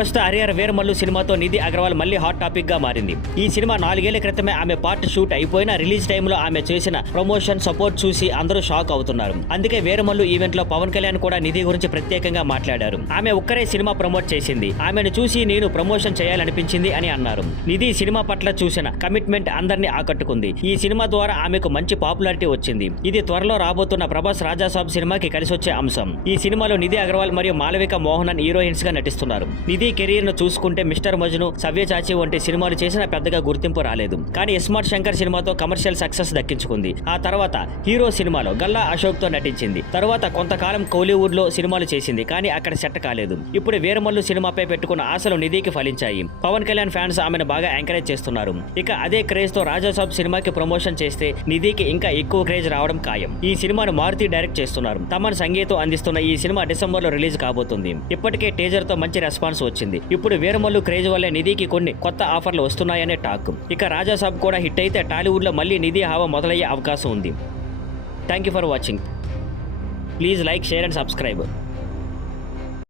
ప్రస్తుత హరిహర వీరమల్లు సినిమాతో నిధి అగర్వాల్ మళ్ళీ హాట్ టాపిక్ గా మారింది. ఈ సినిమా 4 ఏళ్ల క్రితమే ఆమె పార్ట్ షూట్ అయిపోయిన రిలీజ్ టైంలో ఆమె చేసిన ప్రమోషన్ సపోర్ట్ చూసి అందరూ షాక్ అవుతున్నారు. అందుకే వీరమల్లు ఈవెంట్ లో పవన్ కళ్యాణ్ కూడా నిధి గురించి ప్రత్యేకంగా మాట్లాడారు. ఆమె ఒక్కరే సినిమా ప్రమోట్ చేసింది, ఆమెను చూసి నేను ప్రమోషన్ చేయాలనిపించింది అని అన్నారు. నిధి సినిమా పట్ల చూసిన కమిట్మెంట్ అందరినీ ఆకట్టుకుంది. ఈ సినిమా ద్వారా ఆమెకు మంచి పాపులారిటీ వచ్చింది. ఇది త్వరలో రాబోతున్న ప్రభాస్ రాజాసాబ్ సినిమాకి కలిసొచ్చే అంశం. ఈ సినిమాలో నిధి అగర్వాల్ మరియు మాలవిక మోహనన్ హీరోయిన్స్ గా నటిస్తున్నారు. నిధి కెరీర్ ను చూసుకుంటే మిస్టర్ మజ్ను, సవ్యచాచి వంటి సినిమాలు చేసినా పెద్దగా గుర్తింపు రాలేదు. కానీ ఇస్మార్ట్ శంకర్ సినిమాతో కమర్షియల్ సక్సెస్ దక్కించుకుంది. ఆ తర్వాత హీరో సినిమాలో గల్లా అశోక్ తో నటించింది. తర్వాత కొంతకాలం కోలీవుడ్ లో సినిమాలు చేసింది, కానీ అక్కడ సెట్ కాలేదు. ఇప్పుడు వీరమల్లు సినిమాపై పెట్టుకున్న ఆశలు నిధికి ఫలించాయి. పవన్ కళ్యాణ్ ఫ్యాన్స్ ఆమెను బాగా ఎంకరేజ్ చేస్తున్నారు. ఇక అదే క్రేజ్ తో రాజాసాబ్ సినిమాకి ప్రమోషన్ చేస్తే నిధికి ఇంకా ఎక్కువ క్రేజ్ రావడం ఖాయం. ఈ సినిమాను మారుతి డైరెక్ట్ చేస్తున్నారు. తమన్ సంగీతం అందిస్తున్న ఈ సినిమా డిసెంబర్ లో రిలీజ్ కాబోతుంది. ఇప్పటికే టీజర్ తో మంచి రెస్పాన్స్ వచ్చింది. ఇప్పుడు వీరమల్లు క్రేజ్ వల్లే నిధికి కొన్ని కొత్త ఆఫర్లు వస్తున్నాయనే టాక్. ఇక రాజాసాబ్ కూడా హిట్ అయితే టాలీవుడ్ లో మళ్ళీ నిధి హావా మొదలయ్యే అవకాశం ఉంది. Thank you for watching. Please like, share and subscribe.